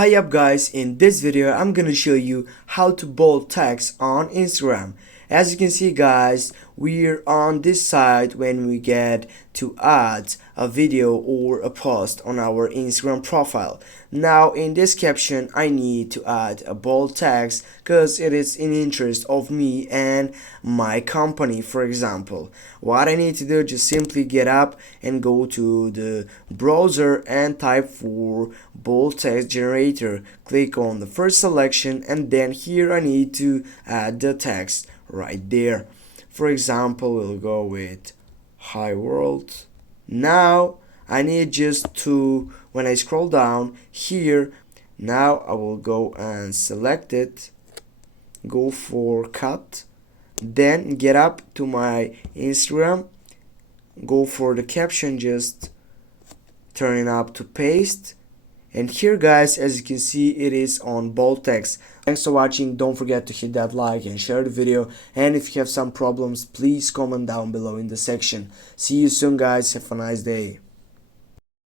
Hi up guys, in this video I'm gonna show you how to bold text on Instagram. As you can see guys, we're on this side when we get to add a video or a post on our Instagram profile. Now in this caption I need to add a bold text because it is in interest of me and my company. For example, what I need to do, just simply get up and go to the browser and type for bold text generator. Click on the first selection and then here I need to add the text right there. For example, we'll go with hi world. Now I need just to, when I scroll down here, now I will go and select it, go for cut, then get up to my Instagram, go for the caption, just turn it up to paste. And here guys, as you can see, it is on bold text. Thanks for watching. Don't forget to hit that like and share the video, and if you have some problems, please comment down below in the section. See you soon guys, have a nice day.